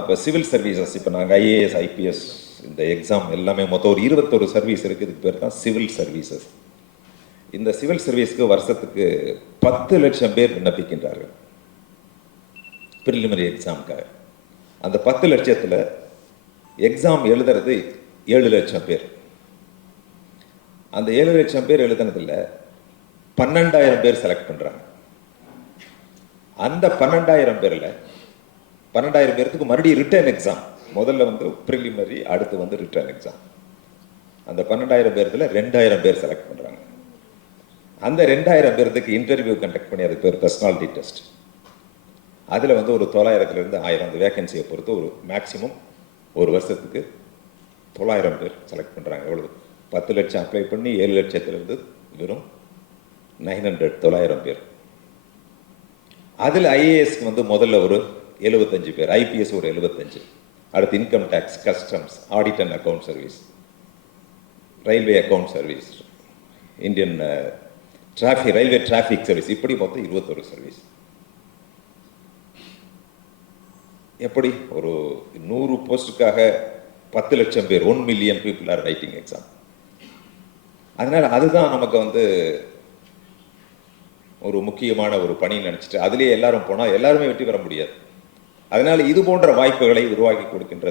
இப்போ civil services, இப்போ நாங்கள் ஐஏஎஸ் ஐபிஎஸ் இந்த எக்ஸாம் எல்லாமே மொத்தம் ஒரு 21 சர்வீஸ் இருக்குது. இதுக்கு பேர் தான் சிவில் சர்வீசஸ். இந்த சிவில் சர்வீஸ்க்கு வருஷத்துக்கு 10 லட்சம் பேர் விண்ணப்பிக்கின்றார்கள் ப்ரிலிமினரி எக்ஸாமுக்காக. அந்த 10 லட்சத்தில் எக்ஸாம் எழுதுறது 7 லட்சம் பேர். அந்த 7 லட்சம் பேர் எழுதுனதில் 12,000 பேர் செலக்ட் பண்ணுறாங்க. அந்த 12,000 பேரில் 12,000 பேருக்கு மறுபடியும் ரிட்டர்ன் எக்ஸாம். முதல்ல வந்து ப்ரிலிமினரி, அடுத்து வந்து ரிட்டர்ன் எக்ஸாம். அந்த 12,000 பேர்ல 2,000 பேர் செலக்ட் பண்ணுறாங்க. அந்த 2,000 பேருக்கு இன்டர்வியூ கண்டக்ட் பண்ணி அதுக்கு பேர் பர்சனாலிட்டி டெஸ்ட். அதில் வந்து ஒரு 900லேருந்து 1000 அந்த வேகன்சியை பொறுத்து ஒரு மேக்சிமம் ஒரு வருஷத்துக்கு 900 பேர் செலக்ட் பண்ணுறாங்க. எவ்வளவு? 10 லட்சம் அப்ளை பண்ணி 7 லட்சத்துலேருந்து வெறும் 900 பேர். அதில் ஐஏஎஸ்க்கு வந்து முதல்ல ஒரு 75 பேர், ஐபிஎஸ் ஒரு 75, அடுத்து income tax, customs, audit and account service, railway account service, Indian traffic, railway traffic service, இப்படி மொத்தம் 21 சர்வீஸ். எப்படி ஒரு 100 போஸ்ட்டுக்காக 10 லட்சம் பேர், 1 million people are writing exam. அதனால் அதுதான் நமக்கு வந்து ஒரு முக்கியமான ஒரு பணின்னு நினச்சிட்டு அதுலேயே எல்லாரும் போனால் எல்லாருமே வெற்றி பெற முடியாது. அதனால் இது போன்ற வாய்ப்புகளை உருவாக்கி கொடுக்கின்ற